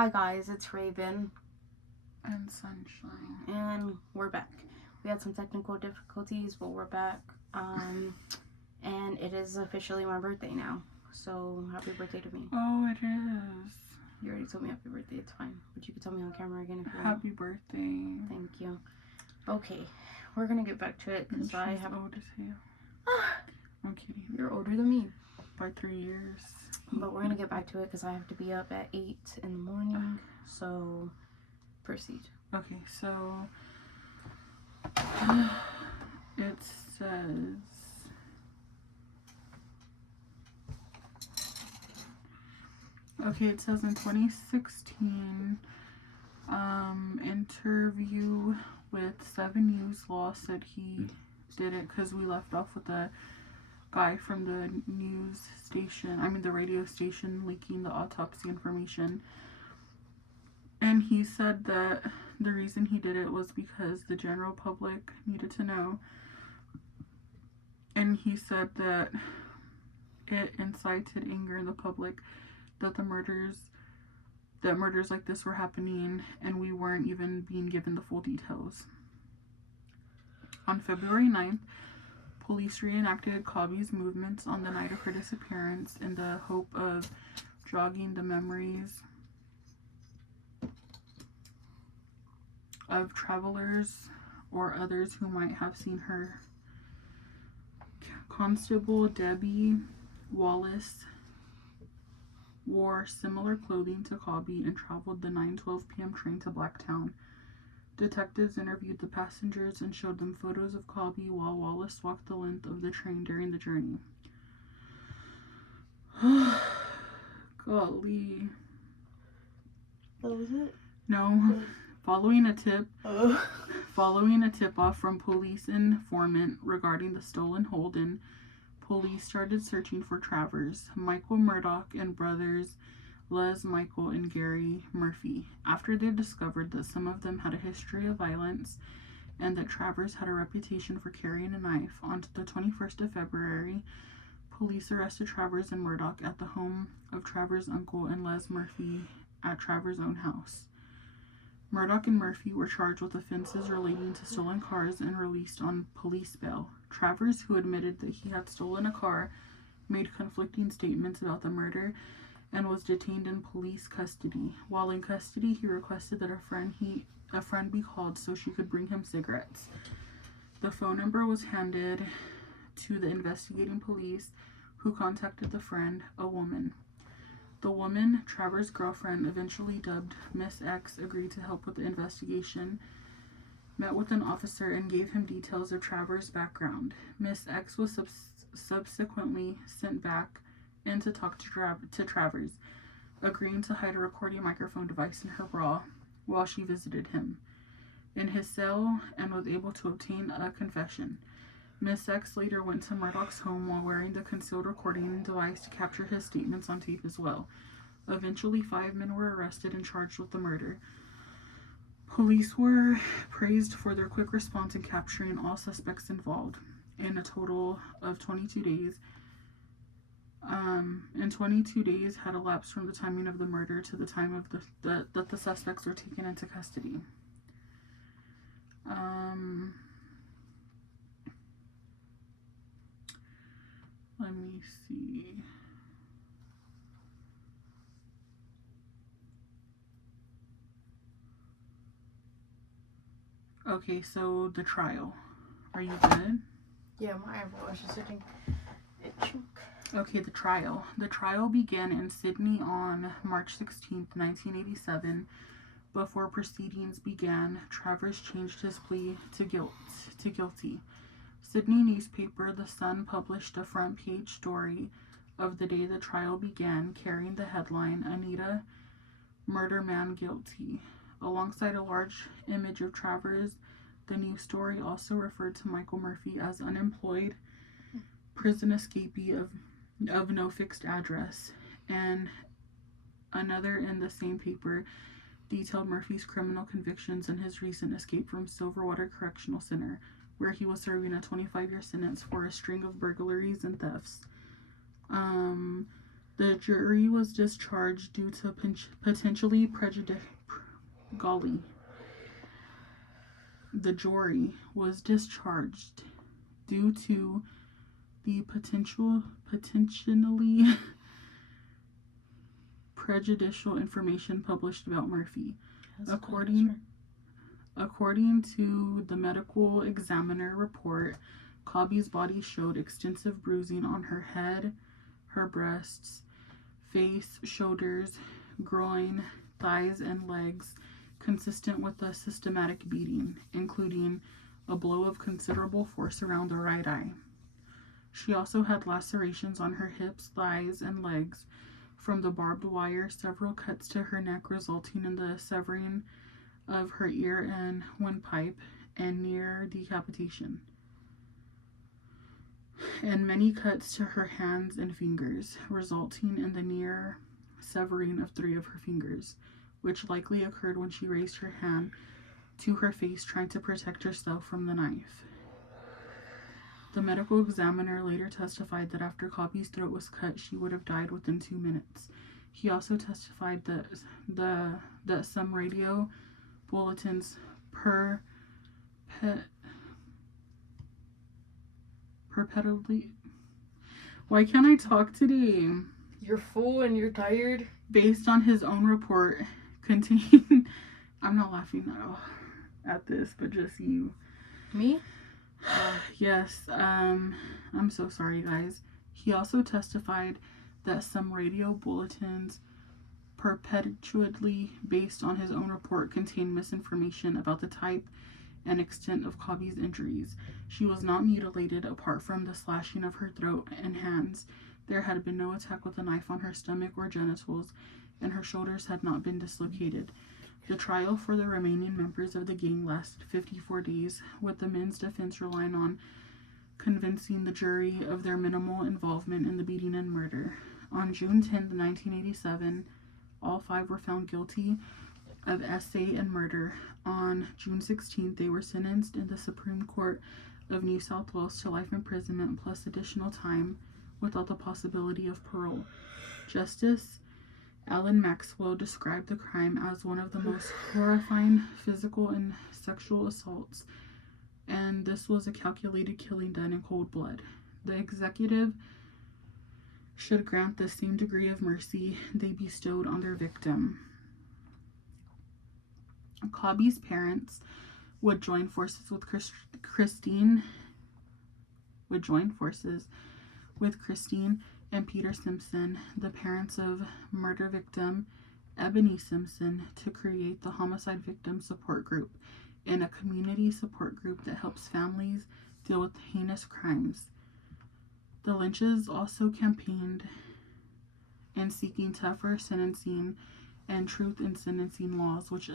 Hi guys, it's Raven. And Sunshine. And we're back. We had some technical difficulties, but we're back. And it is officially my birthday now. So happy birthday to me. Oh, it is. You already told me happy birthday, it's fine. But you can tell me on camera again if you want. Happy birthday. Thank you. Okay, we're gonna get back to it because I have old as hell. I'm kidding. You're older than me. By 3 years. But we're gonna get back to it because I have to be up at 8 in the morning. So proceed. Okay, so it says in 2016, interview with 7 News Law said he did it because we left off with the guy from the the radio station leaking the autopsy information. And he said that the reason he did it was because the general public needed to know. And he said that it incited anger in the public that murders like this were happening and we weren't even being given the full details. On February 9th, police reenacted Cobby's movements on the night of her disappearance in the hope of jogging the memories of travelers or others who might have seen her. Constable Debbie Wallace wore similar clothing to Cobby and traveled the 9:12 p.m. train to Blacktown. Detectives interviewed the passengers and showed them photos of Cobby while Wallace walked the length of the train during the journey. Golly. That was it? No. Following a tip-off from police informant regarding the stolen Holden, police started searching for Travers, Michael Murdoch, and brothers Les, Michael, and Gary Murphy. After they discovered that some of them had a history of violence and that Travers had a reputation for carrying a knife, on the 21st of February, police arrested Travers and Murdoch at the home of Travers' uncle and Les Murphy at Travers' own house. Murdoch and Murphy were charged with offenses relating to stolen cars and released on police bail. Travers, who admitted that he had stolen a car, made conflicting statements about the murder and was detained in police custody. While in custody, he requested that a friend be called so she could bring him cigarettes. The phone number was handed to the investigating police, who contacted the friend, a woman. The woman, Travers' girlfriend, eventually dubbed Miss X, agreed to help with the investigation, met with an officer, and gave him details of Travers' background. Miss X was subsequently sent back in to talk to Travers, agreeing to hide a recording microphone device in her bra while she visited him in his cell and was able to obtain a confession. Miss X later went to Murdoch's home while wearing the concealed recording device to capture his statements on tape as well. Eventually, 5 men were arrested and charged with the murder. Police were praised for their quick response in capturing all suspects involved in a total of 22 days. 22 days had elapsed from the timing of the murder to the time of that the suspects were taken into custody. Let me see. Okay, so the trial. Are you good? Yeah, my eyebrow is just sitting itching. Okay, the trial. The trial began in Sydney on March 16th, 1987. Before proceedings began, Travers changed his plea to guilty. Sydney newspaper The Sun published a front-page story of the day the trial began, carrying the headline, "Anita, Murder Man Guilty." Alongside a large image of Travers, the news story also referred to Michael Murphy as unemployed, prison escapee of no fixed address, and another in the same paper detailed Murphy's criminal convictions and his recent escape from Silverwater Correctional Center, where he was serving a 25-year sentence for a string of burglaries and thefts. The jury was discharged due to potentially prejudicial. The jury was discharged due to the potentially prejudicial information published about Murphy. According to the medical examiner report, Cobby's body showed extensive bruising on her head, her breasts, face, shoulders, groin, thighs, and legs, consistent with a systematic beating, including a blow of considerable force around the right eye. She also had lacerations on her hips, thighs, and legs from the barbed wire, several cuts to her neck resulting in the severing of her ear and windpipe, and near decapitation, and many cuts to her hands and fingers, resulting in the near severing of 3 of her fingers, which likely occurred when she raised her hand to her face trying to protect herself from the knife. The medical examiner later testified that after Cobby's throat was cut, she would have died within 2 minutes. He also testified that some radio bulletins perpetually. Why can't I talk today? You're full and you're tired. Based on his own report, contain. I'm not laughing at this, but just you. Me? Yes. I'm so sorry, guys. He also testified that some radio bulletins perpetually, based on his own report, contained misinformation about the type and extent of Cobby's injuries. She was not mutilated apart from the slashing of her throat and hands. There had been no attack with a knife on her stomach or genitals, and her shoulders had not been dislocated. The trial for the remaining members of the gang lasted 54 days, with the men's defense relying on convincing the jury of their minimal involvement in the beating and murder. On June 10, 1987, all 5 were found guilty of essay and murder. On June 16th, they were sentenced in the Supreme Court of New South Wales to life imprisonment plus additional time without the possibility of parole. Justice Alan Maxwell described the crime as one of the most horrifying physical and sexual assaults, and this was a calculated killing done in cold blood. The executive should grant the same degree of mercy they bestowed on their victim. Cobby's parents would join forces with Christine and Peter Simpson, the parents of murder victim Ebony Simpson, to create the Homicide Victim Support Group, and a community support group that helps families deal with heinous crimes. The Lynches also campaigned in seeking tougher sentencing and truth in sentencing laws, which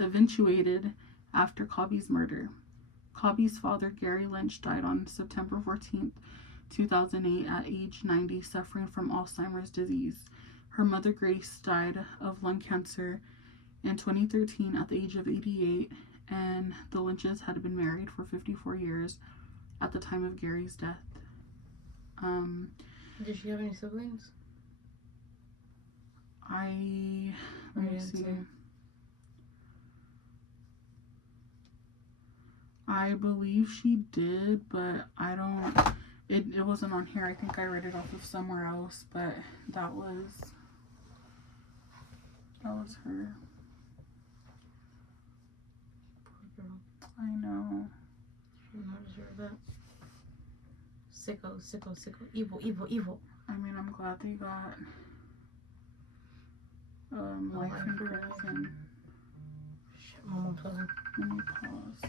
eventuated after Cobby's murder. Cobby's father, Gary Lynch, died on September 14th, 2008 at age 90, suffering from Alzheimer's disease. Her mother, Grace, died of lung cancer in 2013 at the age of 88, and the Lynches had been married for 54 years at the time of Gary's death. Did she have any siblings? Let me see. I believe she did, but I don't. It wasn't on here. I think I read it off of somewhere else, but that was her. Poor girl. I know. I'm not sure of that. Sicko. Evil. I mean, I'm glad they got life in prison. Shit, Mom, Let me pause.